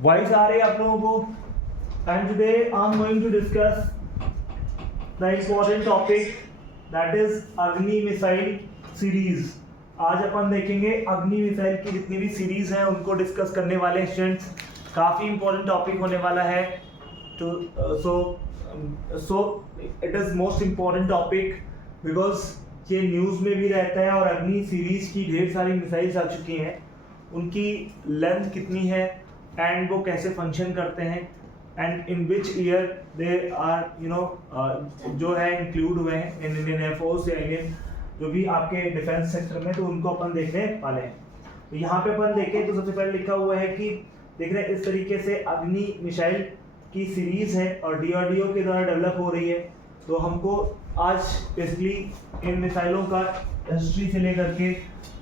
Voice आ रही है आप लोगों को? And today I am going to discuss the important topic that is Agni missile series. आज अपन देखेंगे अग्नि मिसाइल की जितनी भी सीरीज हैं उनको डिस्कस करने वाले हैं स्टूडेंट्स। काफ़ी इंपॉर्टेंट टॉपिक होने वाला है। तो so it is most important topic because ये न्यूज़ में भी रहता है। और अग्नि सीरीज की ढेर सारी मिसाइल्स आ चुकी हैं, उनकी लेंथ कितनी है एंड वो कैसे फंक्शन करते हैं and in which year they are जो है इंक्लूड हुए हैं इन इंडियन एयरफोर्स या इंडियन जो भी आपके डिफेंस सेक्टर में, तो उनको अपन देखने वाले हैं। तो यहाँ पे अपन देखें तो सबसे पहले लिखा हुआ है कि देख रहे हैं इस तरीके से अग्नि मिसाइल की सीरीज है और DRDO के द्वारा डेवलप हो रही है। तो हमको आज बेसिकली इन मिसाइलों का हिस्ट्री से लेकर के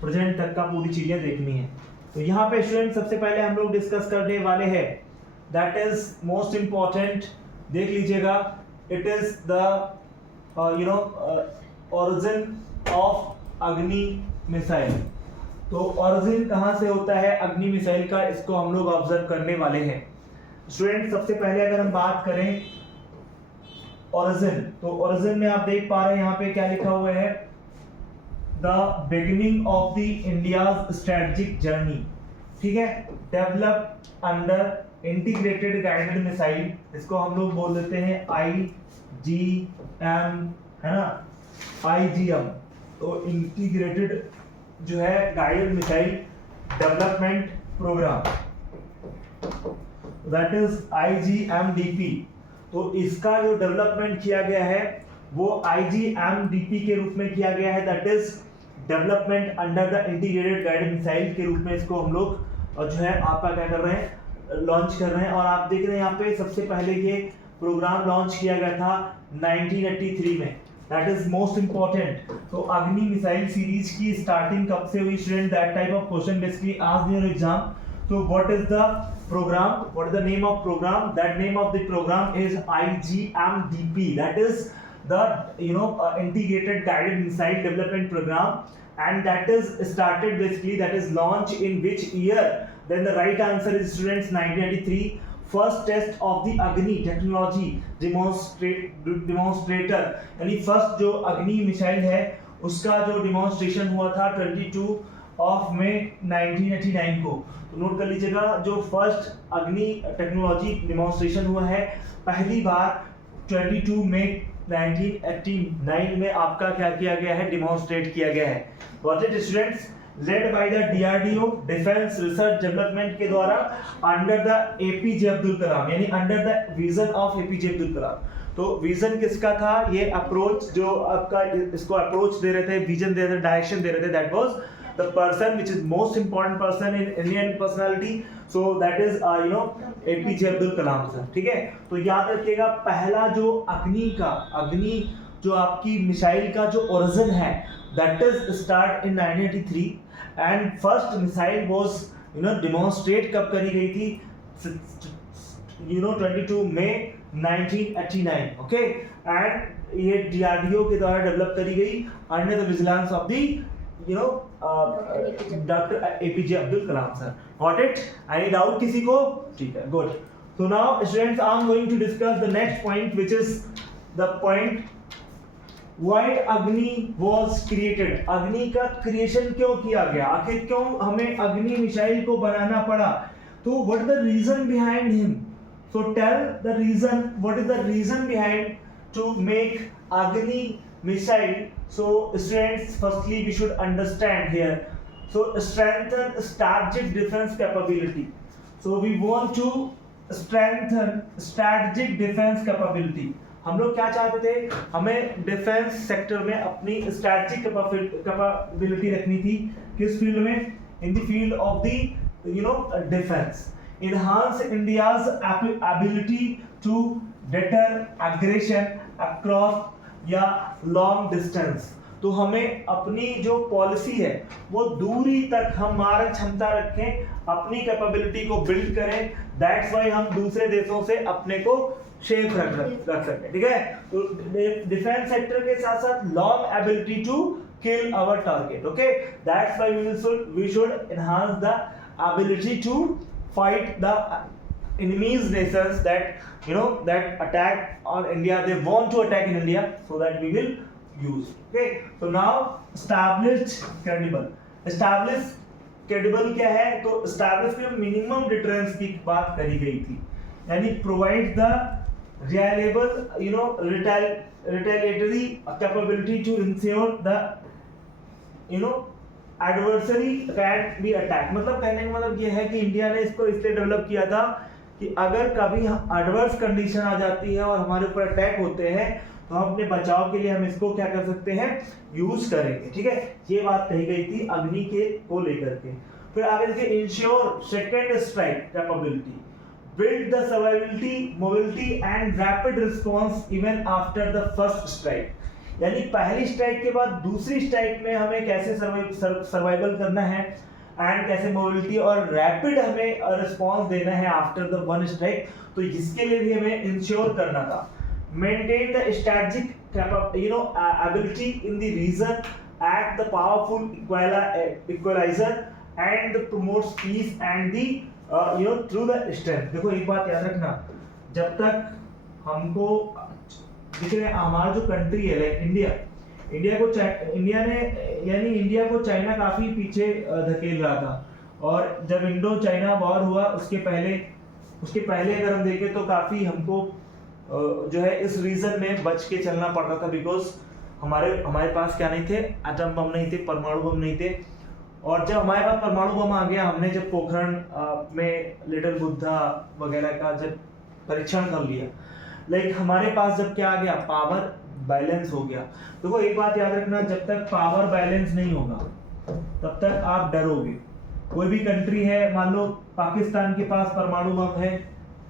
प्रेजेंट तक का पूरी चीज़ें देखनी है। तो यहाँ पे स्टूडेंट सबसे पहले हम लोग डिस्कस करने वाले हैं दैट इज मोस्ट इम्पॉर्टेंट, देख लीजिएगा। It is the origin of अग्नि मिसाइल। तो ओरिजिन कहाँ से होता है अग्नि मिसाइल का, इसको हम लोग ऑब्जर्व करने वाले हैं स्टूडेंट। सबसे पहले अगर हम बात करें ओरिजिन, तो ओरिजिन में आप देख पा रहे हैं यहाँ पे क्या लिखा हुआ है, the beginning of the India's strategic journey. ठीक है, develop under integrated guided missile, इसको हम लोग बोल देते हैं IGM, है ना, IGM। तो इंटीग्रेटेड जो है guided missile development programme, that is IGMDP। तो इसका जो डेवलपमेंट किया गया है वो IGMDP के रूप में किया गया है, that is development under the integrated guided missile के रूप में इसको हम लोग जो है आपका क्या कर रहे हैं, लॉन्च कर रहे हैं। और आप देख रहे हैं यहाँ पे सबसे पहले ये प्रोग्राम लॉन्च किया गया था 1983 में, दैट इज मोस्ट इंपॉर्टेंट। तो अग्नि मिसाइल सीरीज की स्टार्टिंग कब से हुई student, that type of question basically asked in your exam. So what is the program? What is the name of program? That name of the program is IGMDP. That is the integrated guided missile development program, and that is started basically, that is launched in which year? Then the right answer is students 1993. First test of the Agni technology demonstrator, यानी first जो अग्नि missile है उसका जो demonstration हुआ था 22 मई 1989 को। तो नोट कर लीजिएगा, जो फर्स्ट अग्नि टेक्नोलॉजी डिमॉन्स्ट्रेशन हुआ है पहली बार 22 मई 1989 में आपका क्या किया गया है, डिमॉन्स्ट्रेट किया गया है। What it students, led by the DRDO defence research development के द्वारा under the APJ Abdul Kalam, यानी under the vision of APJ Abdul Kalam. तो विजन किसका था, ये अप्रोच जो आपका इसको अप्रोच दे रहे थे, विजन दे रहे थे, डायरेक्शन दे रहे थे, that was the person which is most important person in Indian personality, so that is APJ Abdul Kalam sir. ठीक है, तो याद रखिएगा पहला जो अग्नि जो आपकी मिसाइल का जो ओरिजिन है that is start in 1983 and first missile was demonstrate कब करी गई थी, 22 मई 1989। ओके, एंड ये DRDO के द्वारा डेवलप करी गई under the vigilance of the doctor APJ Abdul Kalam sir. Got it? Any doubt किसी को? ठीक है, good. So now students I am going to discuss the next point which is the point why Agni was created. Agni का creation क्यों किया गया, आखिर क्यों हमें अग्नि मिसाइल को बनाना पड़ा, तो what is the reason behind him. So tell the reason, what is the reason behind to make Agni missile? So students, firstly we should understand here, so strengthen strategic defense capability. So we want to strengthen strategic defense capability. हम लोग क्या चाहते थे, हमें defence sector में अपनी strategic capability रखनी थी, किस फील्ड में, in the field of the defence. enhance India's ability to deter aggression across या लॉन्ग डिस्टेंस। तो हमें अपनी जो पॉलिसी है वो दूरी तक हमारा क्षमता रखें, अपनी कैपेबिलिटी को बिल्ड करें, दैट्स वाई हम दूसरे देशों से अपने को शेप रख सकते हैं। ठीक है, तो डिफेंस सेक्टर के साथ साथ long ability to kill our target. Okay, that's why we should enhance the ability to fight the enemies nations that that attack on India, they want to attack in India, so that we will use. Okay, so now established credible क्या है, तो established में minimum deterrence की बात करी गई थी, यानी provide the reliable retaliatory capability to ensure the adversary can be attacked. मतलब कहने का मतलब ये है कि इंडिया ने इसको इसलिए डेवलप किया था कि अगर कभी एडवर्स कंडीशन आ जाती है और हमारे ऊपर अटैक होते हैं तो हम अपने बचाव के लिए हम इसको क्या कर सकते हैं, यूज करेंगे. ठीक है, ये बात कही गई थी अग्नि के को लेकर के. फिर आगे देखिए, ensure second strike capability, build the survivability, mobility and rapid response even after the first strike. यानी पहली स्ट्राइक के बाद दूसरी स्ट्राइक में हमें कैसे सर्वाइवल करना है एंड कैसे मोबिलिटी और रैपिड हमें रिस्पॉन्स देना है आफ्टर द वन स्ट्राइक, तो इसके लिए भी हमें इंश्योर करना था. Maintain the strategic ability in the region, act the powerful equaliser and promotes peace and the through the strength. देखो एक बात याद रखना, जब तक हमको देखिए हमारा जो कंट्री है लाइक इंडिया को चाइना काफी पीछे धकेल रहा था, और जब इंडो चाइना वॉर हुआ उसके पहले अगर हम देखें तो काफी हमको जो है इस रीजन में बच के चलना पड़ रहा था, बिकॉज हमारे पास क्या नहीं थे, एटम बम नहीं थे, परमाणु बम नहीं थे. और जब हमारे पास परमाणु बम आ गया, हमने जब पोखरण में लिटिल बुद्धा वगैरह का जब परीक्षण कर लिया, लाइक हमारे पास जब क्या आ गया, पावर बैलेंस हो गया. देखो एक बात याद रखना, जब तक पावर बैलेंस नहीं होगा तब तक आप डरोगे. कोई भी कंट्री है, मान लो पाकिस्तान के पास परमाणु बम है,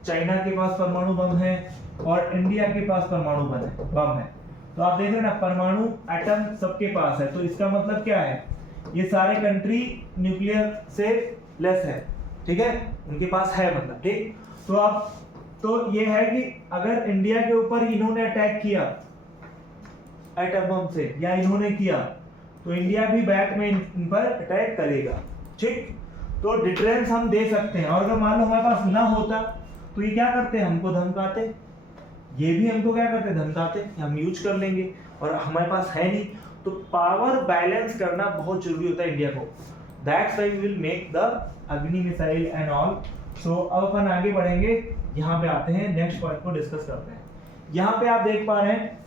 चाइना के पास परमाणु बम है और इंडिया के पास परमाणु बम है, तो आप देख रहे ना परमाणु एटम सबके पास है, तो इसका मतलब क्या है, ये सारे कंट्री न्यूक्लियर से लेस है. ठीक है, उनके पास है मतलब. ठीक, तो ये है कि अगर इंडिया के ऊपर इन्होंने अटैक किया एटम बम से या इन्होंने किया, तो इंडिया भी बैक में इन पर अटैक करेगा. ठीक, तो डिटरेंस हम दे सकते हैं. और अगर मान लो हमारे पास ना होता तो ये क्या करते, हमको धमकाते, ये भी हमको क्या करते, धमकाते, हम यूज कर लेंगे, और हमारे पास है नहीं. तो पावर बैलेंस करना बहुत जरूरी होता है इंडिया को. That's why we will make the Agni missile and all. So अब अपन आगे बढ़ेंगे, यहाँ पे आते हैं, नेक्स्ट पॉइंट को डिस्कस करते हैं. यहाँ पे आप देख पा रहे हैं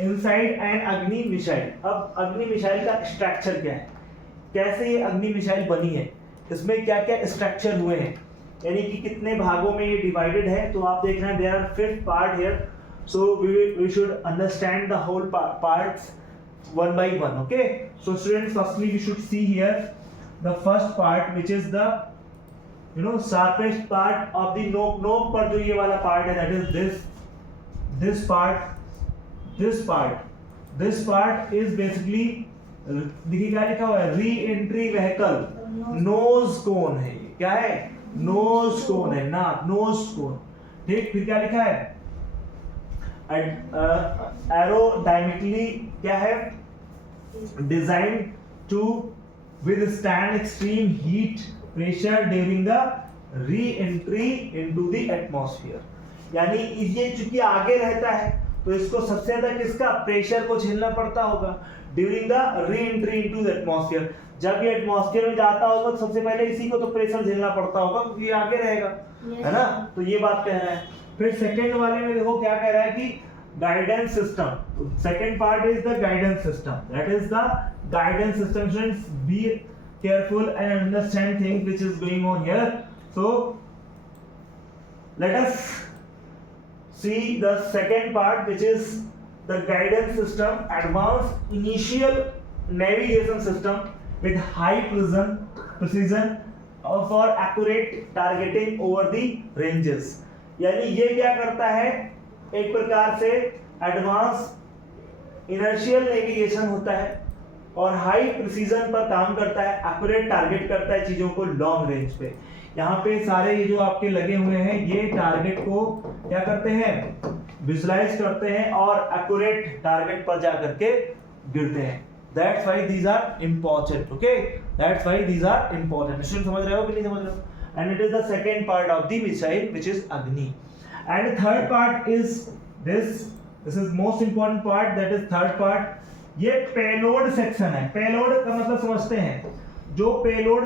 इनसाइड एंड अग्नि मिसाइल. अब अग्नि मिसाइल का स्ट्रक्चर क्या है, कैसे ये अग्नि मिसाइल बनी है, इसमें क्या क्या स्ट्रक्चर हुए हैं, यानी कि कितने भागों में ये डिवाइडेड है. तो आप देख रहे हैं there are 5 part here, so we should understand the whole parts one by one. Okay, so students, firstly we should see here the first part, which is the sharpest part of the nose पर जो ये वाला part है, that is this part is basically, देखिए क्या लिखा हुआ है, री एंट्री व्हीकल नोज कोन है. ये क्या है, नोज कोन है, ना नोज कोन. ठीक, फिर क्या लिखा है, एरोडायनेमिकली क्या है, design to withstand extreme heat pressure during the re-entry into the atmosphere. यानी ये चूंकि आगे रहता है तो इसको सबसे ज्यादा किसका प्रेशर को झेलना पड़ता होगा during the re-entry into the atmosphere. जब ये एटमॉस्फेयर में जाता होगा तो सबसे पहले इसी को तो प्रेशर झेलना पड़ता होगा क्योंकि ये आगे रहेगा, है ना. तो ये बात कह रहा है. फिर सेकंड वाले में देखो क्या कह रहा है कि guidance system. Second part is the guidance system, that is the guidance system. Students, be careful and understand things which is going on here. So let us see the second part, which is the guidance system, advanced initial navigation system with high precision for accurate targeting over the ranges. यानी ये क्या करता है, एक प्रकार से advance inertial navigation होता है और हाई प्रिसीजन पर काम करता है, एक्यूरेट टारगेट करता है चीजों को लॉन्ग रेंज पे. यहाँ पे सारे ये जो आपके लगे हुए हैं ये टारगेट को क्या करते हैं, विजुलाइज करते हैं और एक्यूरेट टारगेट पर जा करके गिरते हैं. That's why these are important. Okay, that's why these are important. Student समझ रहे हो कि नहीं समझ रहे हो? and it is the second part of the missile, which is Agni. And the third part is this is most important part, that is third part. ये payload section है. पेलोड का मतलब समझते हैं, जो पेलोड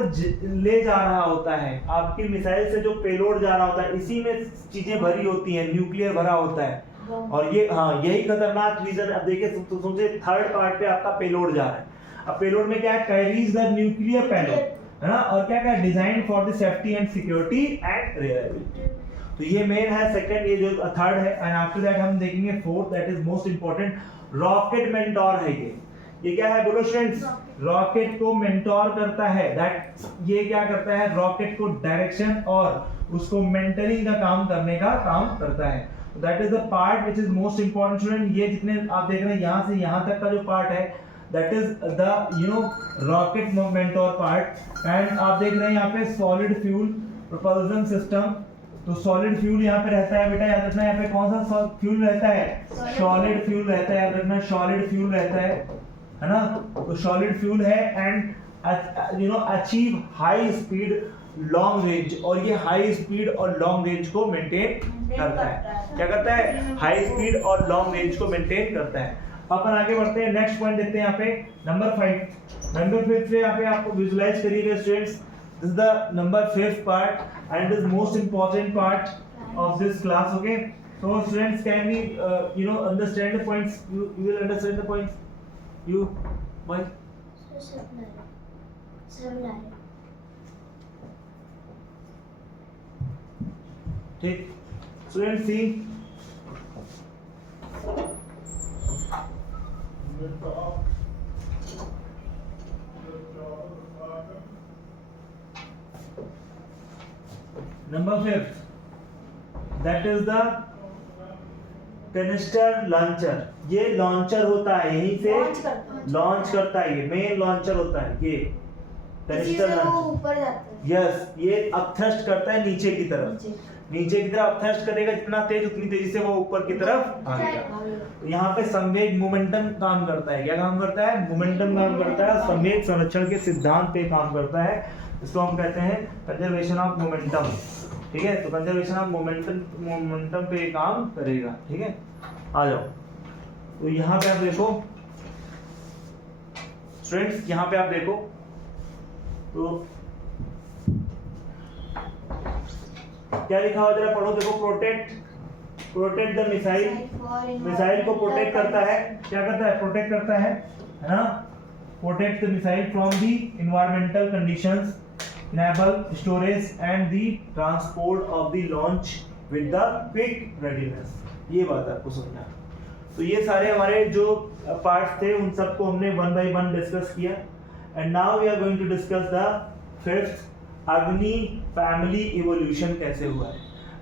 ले जा रहा होता है, आपकी मिसाइल से जो पेलोड जा रहा होता है, इसी में चीजें भरी होती हैं, न्यूक्लियर भरा होता है. और ये यही खतरनाक रीजन. अब देखिए सोचिए थर्ड पार्ट पे आपका पेलोड जा रहा है. अब पेलोड में क्या है, कैरीज द न्यूक्लियर पेलोड, है ना. और क्या क्या design for the safety and security and reliability. तो ये मेन है. सेकंड ये जो थर्ड है. एंड आफ्टर दैट हम देखेंगे fourth, that is most important, rocket mentor है. ये क्या है बोलो स्टूडेंट्स, रॉकेट को मेंटोर करता है. दैट ये क्या करता है, रॉकेट को डायरेक्शन और उसको मेंटरिंग का काम करने का काम करता है. That is the part which is most important student. ये जितने आप देख रहे हैं यहाँ से यहाँ तक का जो पार्ट है, that is the rocket mentor part. And आप देख रहे हैं यहाँ पे सॉलिड फ्यूल प्रोपल्शन सिस्टम. तो सॉलिड फ्यूल यहाँ पे रहता है बेटा, याद रखना. यहाँ पे कौन सा फ्यूल रहता है, सॉलिड फ्यूल रहता है. याद रखना सॉलिड फ्यूल रहता है ना. तो सॉलिड फ्यूल है. And achieve high speed long range. और ये हाई स्पीड और लॉन्ग रेंज को मेंटेन करता है. क्या करता है, हाई स्पीड और लॉन्ग रेंज को मेंटेन करता है. अपन आगे बढ़ते हैं, नेक्स्ट पॉइंट देखते हैं यहाँ पे नंबर 5. नंबर 5 पे यहाँ पे आपको विजुलाइज करिएगा students. This is the number 5th part and is most important part of this class. Okay, so students, can we understand the points? You will understand the points. You why? ठीक. Students, see. Number 5, that is the canister launcher. ये launcher होता है, यहीं से launch करता है. ये main launcher होता है. ये कैनिस्टर लॉन्चर. यस, ये अपथ्रस्ट करता है नीचे की तरफ. नीचे की तरफ अपथ्रस्ट करेगा जितना तेज, उतनी तेजी से वो ऊपर की तरफ भागेगा. यहाँ पे संवेग मोमेंटम काम करता है. क्या काम करता है, मोमेंटम काम करता है. संवेग संरक्षण के सिद्धांत पे काम करता है. इसको हम कहते हैं कंजर्वेशन ऑफ मोमेंटम. ठीक है, तो कंजर्वेशन ऑफ मोमेंटम पे काम करेगा. ठीक है, आ जाओ. तो यहाँ पे आप देखो स्टूडेंट्स, यहाँ पे आप देखो तो क्या लिखा हुआ, जरा पढ़ो. देखो, प्रोटेक्ट द मिसाइल. मिसाइल को प्रोटेक्ट करता है. क्या करता है, प्रोटेक्ट करता है ना. Protect the missile from the environmental conditions, enable storage and the transport of the launch with the quick readiness. ये बात आपको समझना. तो ये सारे हमारे जो पार्ट्स थे उन सबको हमने वन बाय वन डिस्कस किया. And now we are going to discuss the 5th, Agni family evolution कैसे हुआ है.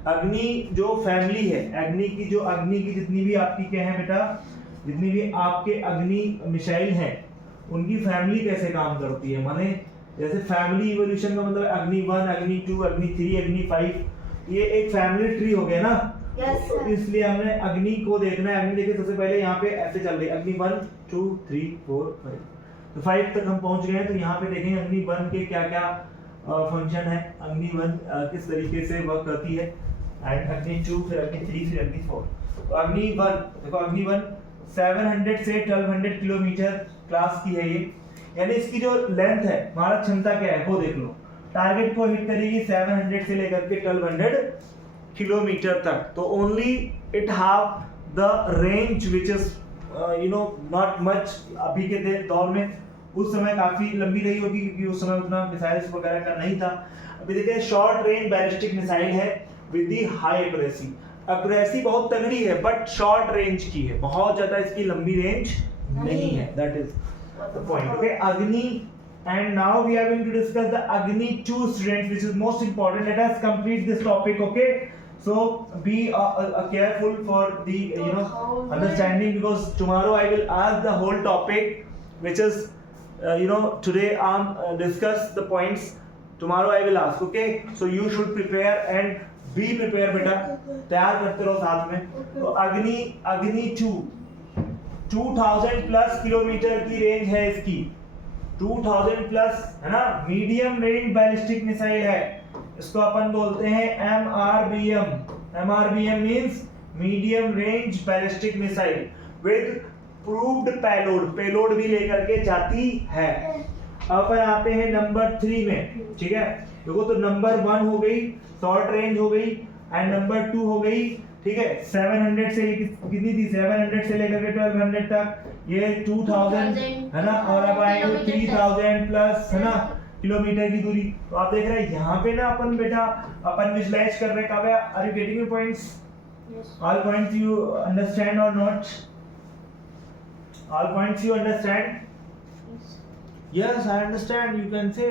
अग्नि जो फैमिली है, अग्नि की जितनी भी आपकी क्या है बेटा, जितनी भी आपके अग्नि मिसाइल हैं, उनकी फैमिली कैसे काम करती है. माने जैसे फैमिली इवोल्यूशन का मतलब अग्नि 1, अग्नि 2, अग्नि 3, अग्नि 5, ये एक फैमिली ट्री हो गया ना. तो इसलिए हमने अग्नि को देखना है. अग्नि देखिए सबसे पहले यहाँ पे ऐसे चल रही है, अग्नि 1 2 3 4 5. तो 5 तक हम पहुंच गए हैं. तो यहाँ पे देखेंगे अग्नि 1 के क्या क्या फंक्शन है, अग्नि 1 किस तरीके से वर्क करती है, एंड अग्नि 2, फिर अग्नि 3, फिर अग्नि 4. तो अग्नि 1 देखो, अग्नि 1 700 से 1200 किलोमीटर क्लास की है ये. यानी इसकी जो लेंथ है, हमारा क्षमता क्या है वो देख लो. टारगेट को हिट करेगी 700 से लेकर के 1200 किलोमीटर तक. तो only it have the range which is not much. अभी के दौर में, उस समय काफी लंबी रही होगी क्योंकि उस समय उतना मिसाइल्स वगैरह का नहीं था. अभी देखिए शॉर्ट रेंज बैलिस्टिक मिसाइल है with the high accuracy. Accuracy बहुत तगड़ी है बट शॉर्ट रेंज की है, बहुत ज्यादा इसकी लंबी रेंज नहीं है. That is the point. Okay, Agni, and now we are going to discuss the Agni 2 students, which is most important. Let us complete this topic. Okay, so be careful for the understanding, because tomorrow I will ask the whole topic, which is today discuss the points. Tomorrow I will ask. Okay, so you should prepare and be prepared बेटा. तैयार करते रहो साथ में. तो अग्नि 2 2000 plus kilometre की range है इसकी. 2000 प्लस है ना. मीडियम रेंज बैलिस्टिक मिसाइल है. इसको अपन बोलते हैं MRBM. MRBM means medium range ballistic missile with proved payload, payload भी लेकर के जाती है. अब आते हैं नंबर 3 में. ठीक है, देखो तो नंबर 1 हो गई शॉर्ट रेंज हो गई एंड नंबर 2 हो गई. ठीक है, 700 से कितनी थी, 700 से लेकर के 1200 तक, ये 2000 है ना, और अब आएंगे 3000 प्लस है ना किलोमीटर की दूरी. तो आप देख रहे हैं यहाँ पे ना अपन बेटा अपन विजुलाइज कर रहे हैं. Kavya, are you getting your points? All points you understand और not? All points you understand? Yes, I understand, you can say,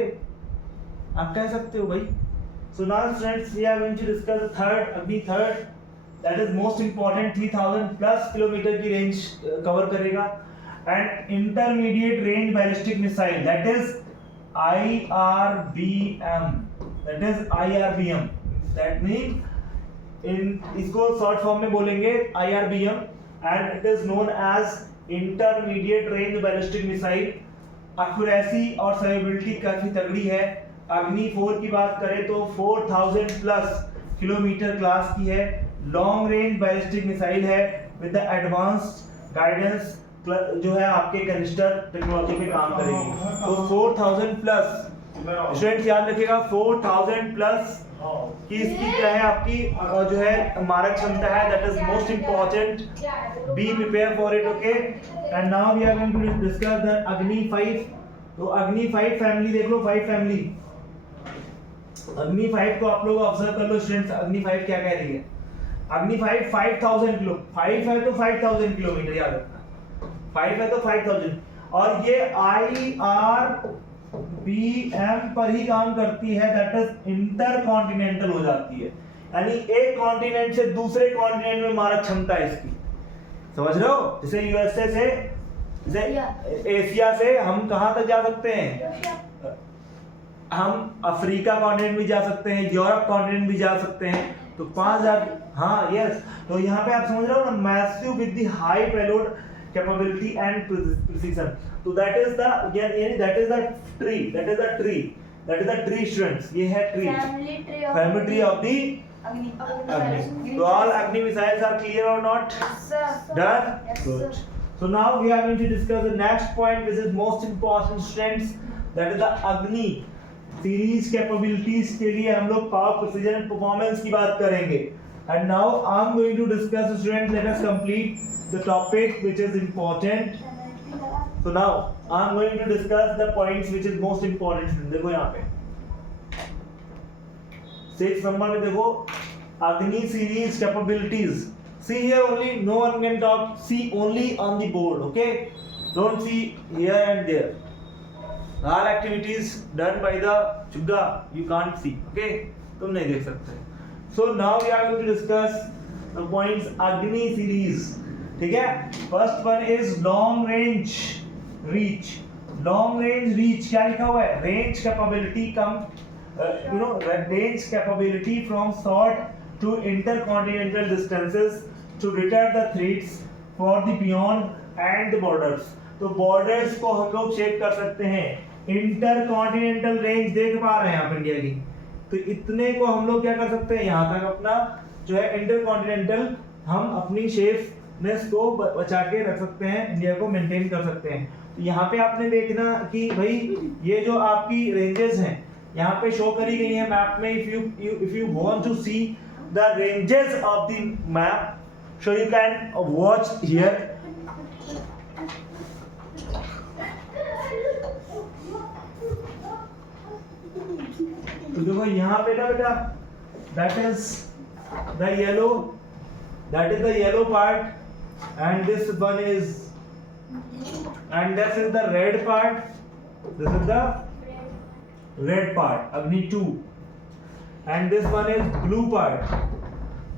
आप कह सकते हो भाई. So now students, we are going to discuss the third, अभी third that is most important. 3000 plus kilometre की range cover करेगा. And intermediate range ballistic missile that is IRBM. That is IRBM. That means इसको short form में बोलेंगे IRBM and it is known as Intermediate Range Ballistic Missile. Accuracy और survivability काफी तगड़ी है. अग्नि 4 की बात करें तो 4000 प्लस किलोमीटर क्लास की है. लॉन्ग रेंज बैलिस्टिक मिसाइल है विद द एडवांस्ड गाइडेंस, जो है आपके कैनिस्टर टेक्नोलॉजी पे काम करेगी. तो 4000 प्लस, स्टूडेंट्स याद रखिएगा 4000 प्लस की इसकी क्या है आपकी जो है मारक क्षमता है. That is most important. Be prepare for it. Okay, and now we are going to discuss the Agni 5. तो अग्नि 5 फैमिली देख लो, 5 फैमिली. अग्नि 5 को आप लोग ऑब्जर्व कर लो स्टूडेंट्स. अग्नि 5 क्या कह रही है? अग्नि 5 5000 किलो, 5 है तो 5000 किलोमीटर याद रखना. 5 है तो 5000. और ये IRBM पर ही काम करती है. दैट इज इंटर कॉन्टिनेंटल हो जाती है, यानी एक कॉन्टिनेंट से दूसरे कॉन्टिनेंट में मारक क्षमता है इसकी. समझ रहे हो? जैसे यूएसए से, जैसे एशिया से हम कहां तक जा सकते हैं? हम अफ्रीका कॉन्टिनेंट भी जा सकते हैं, यूरोप कॉन्टिनेंट भी जा सकते हैं. तो 5000, हाँ यस. तो यहाँ पे आप समझ रहे हो ना, massive with the high payload capability and precision. So that is the tree. That is the tree students. ये है tree. Family tree of the Agni. So all Agni missiles are clear or not? Yes, sir. Done? Yes, Good. sir. So now we are going to discuss the next point, which is most important students. That is the Agni series capabilities के लिए हम लोग power, precision and performance की बात करेंगे. And now I am going to discuss, students, let us complete the topic which is important. So now I am going to discuss the points which is most important. देखो यहाँ पे 6 number में देखो Agni series capabilities. See here only, no one can talk. See only on the board, okay? Don't see here and there. All activities done by the Chugga you can't see, okay? तुम नहीं देख सकते. So now we are going to discuss the points Agni series. ठीक है, first one is long range reach. Long range reach क्या लिखा हुआ है? रेंज कैपेबिलिटी कम, you know, range capability from short to intercontinental distances to deter the threats for the beyond and the borders. तो borders को हम लोग check कर सकते हैं. इंटरकॉन्टिनेंटल रेंज देख पा रहे हैं आप इंडिया की, तो इतने को हम लोग क्या कर सकते हैं, यहाँ तक अपना जो है इंटरकॉन्टिनेंटल हम अपनी शेफ को बचा के रख सकते हैं, इंडिया को मेंटेन कर सकते हैं. तो यहाँ पे आपने देखना कि भाई ये जो आपकी रेंजेस हैं यहाँ पे शो करी गई है मैप में. If you want to see the ranges of the map, so you can watch here. तो देखो यहाँ पे ना बेटा, that is the yellow part, and this one is, and this is the red part. This is the red part, Agni 2, and this one is blue part.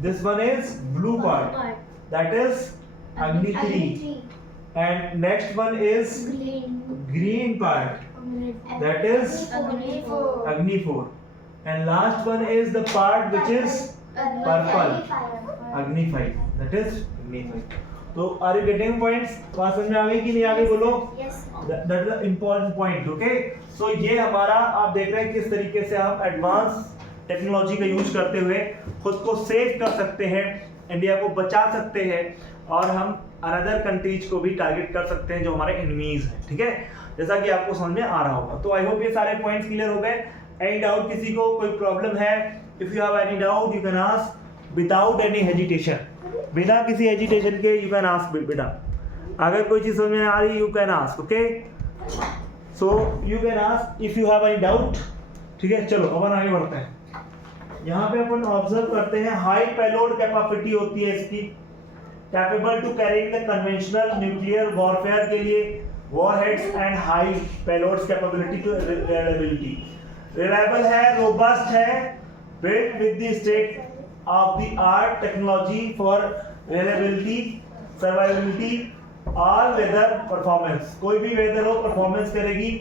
This one is blue part. That is Agni 3, and next one is green part. That is Agni 4, and last one is the part which is purple, Agni 5. That is Agni 5. तो are you getting points? बात समझ में आ गई कि नहीं आ गई बोलो? Yes. That is the important point. Okay. So ये हमारा आप देख रहे हैं किस तरीके से हम एडवांस टेक्नोलॉजी का यूज करते हुए खुद को सेव कर सकते हैं, इंडिया को बचा सकते हैं और हम अनदर कंट्रीज को भी टारगेट कर सकते हैं जो हमारे एनिमीज हैं। ठीक है, जैसा कि आपको समझ में आ रहा होगा। तो आई होप ये सारे पॉइंट्स क्लियर हो गए। एनी डाउट किसी को, कोई प्रॉब्लम है? If you have any doubt you can ask without any hesitation, बिना किसी हेजिटेशन के यू कैन आस्क बेटा। अगर कोई चीज समझ में आ रही you can ask, okay? So you can ask if you have any doubt. ठीक है, चलो अपन आगे बढ़ते हैं। यहाँ पे अपन ऑब्जर्व करते हैं हाई पेलोड कैपेसिटी होती है इसकी, capable to carrying the conventional nuclear warfare के लिए warheads and high payloads capability to reliability, reliable है, रोबस्ट है, built with the state of the art technology for reliability, survivability, all weather performance, कोई भी weather हो performance करेगी।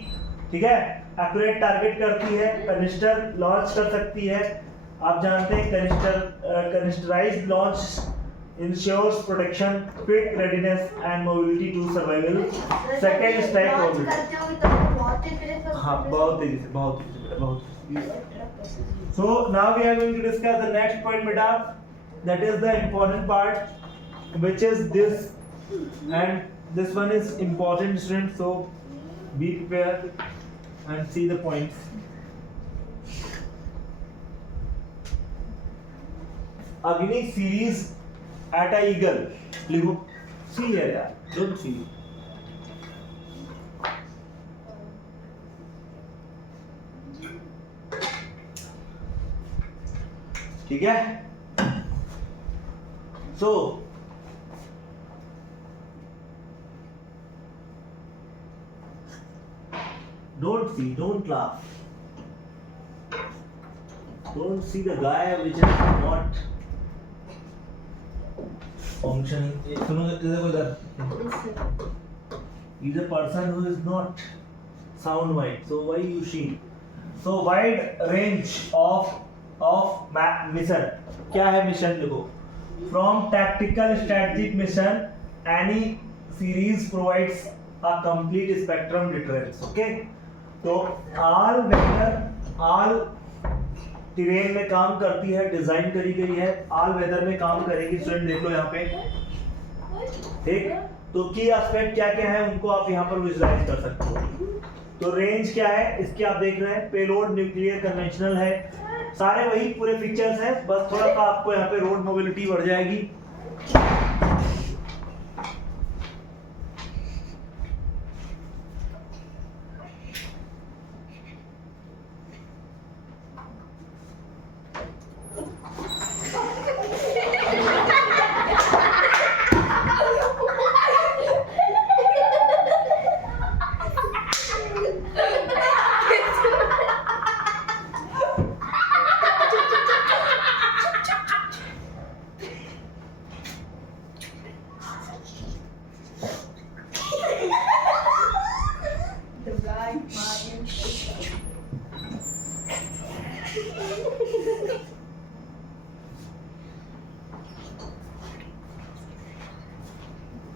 ठीक है, एक्यूरेट टारगेट करती है, कनिस्टर लॉन्च कर सकती है। आप जानते हैं कनिस्टराइज्ड launch ensures protection, quick readiness and mobility to survival, second strike mobility। हाँ, बहुत तेजी से, बहुत तेजी से, बहुत। So now we are going to discuss the next point beta, that is the important part, which is this, and this one is important students, so be prepared and see the points। Agni series at a eagle, लिखो, see here यार, don't see। ठीक है, so don't see, don't laugh, don't see the guy which is not functioning। सुनो इधर, he is a person who is not sound mind, so why you see? So wide range of mission, क्या है mission? देखो, from tactical strategic mission any series provides a complete spectrum deterrence, okay? तो all weather, all terrain में काम करती है, design करी गई है, ऑल वेदर में काम करेगी। स्टूडेंट देख लो यहाँ पे, ठीक? तो की एस्पेक्ट क्या क्या है उनको आप यहाँ पर विजुलाइज कर सकते हो। तो रेंज क्या है इसकी आप देख रहे हैं, पेलोड न्यूक्लियर कन्वेंशनल है, सारे वही पूरे फीचर्स हैं, बस थोड़ा सा आपको यहाँ पे रोड मोबिलिटी बढ़ जाएगी।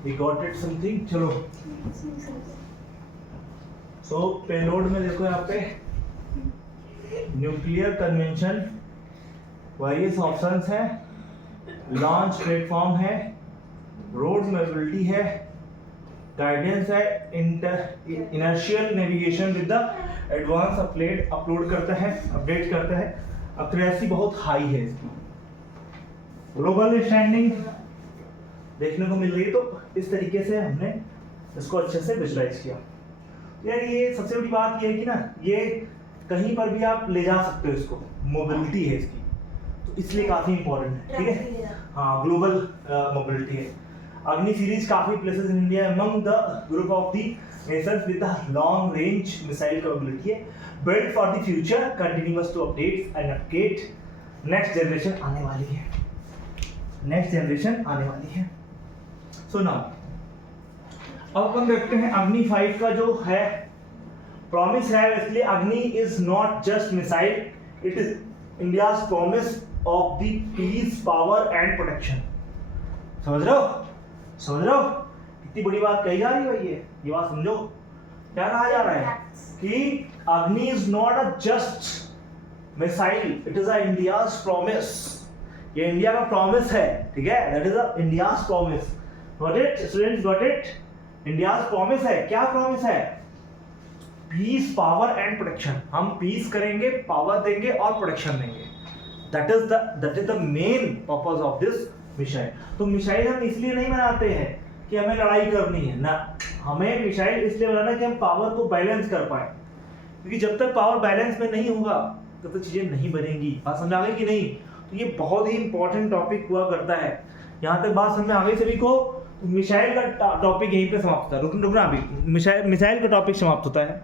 We got it something, चलो। So पेलोड में देखो यहाँ पे न्यूक्लियर कन्वेंशन, वेरियस ऑप्शंस है, लॉन्च प्लेटफॉर्म है, रोड मोबिलिटी है, गाइडेंस है, inertial navigation with the advance upload करता है, अपडेट करता है, एक्यूरेसी बहुत हाई है इसकी, ग्लोबल स्टैंडिंग देखने को मिल रही है। तो इस तरीके से हमने इसको अच्छे से विजुलाइज किया। यार ये सबसे बड़ी बात ये है कि ना, ये कहीं पर भी आप ले जा सकते हो इसको, मोबिलिटी है इसकी, तो इसलिए काफी इंपॉर्टेंट है। ठीक है, हाँ, ग्लोबल मोबिलिटी है। अग्नि सीरीज काफी places in India among the group of the nations with the long range missile capability है, built for the future, continuous to update and update. Next generation आने वाली है, नेक्स्ट जनरेशन आने वाली है। So now अब अपन देखते हैं अग्नि 5 का जो है प्रॉमिस है, इसलिए Agni is not just missile, it is India's promise of the peace, power and protection. समझ रहे हो, समझ रहे हो कितनी बड़ी बात कही जा रही है भाई, ये बात समझो। क्या कहा जा रहा है कि Agni is not a just missile, it is India's promise, ये इंडिया का प्रॉमिस है, ठीक है, that is India's promise. Got it students, got it? India's promise है, क्या प्रॉमिस है? Peace, power and protection. हम पीस करेंगे, पावर देंगे और प्रोटेक्शन देंगे। That is the main purpose of this missile. तो मिसाइल हम इसलिए नहीं बनाते हैं कि हमें लड़ाई करनी है ना, हमें मिसाइल इसलिए बनाना है कि हम पावर को बैलेंस कर पाए, क्योंकि जब तक पावर बैलेंस में नहीं होगा तब तक चीजें नहीं बनेंगी। बात समझ आ गई कि नहीं? तो ये बहुत ही इंपॉर्टेंट टॉपिक हुआ करता है। यहाँ तक बात समझ में आ गई सभी को? मिसाइल का टॉपिक यहीं पे समाप्त होता है। रुकना अभी, मिसाइल का टॉपिक समाप्त होता है।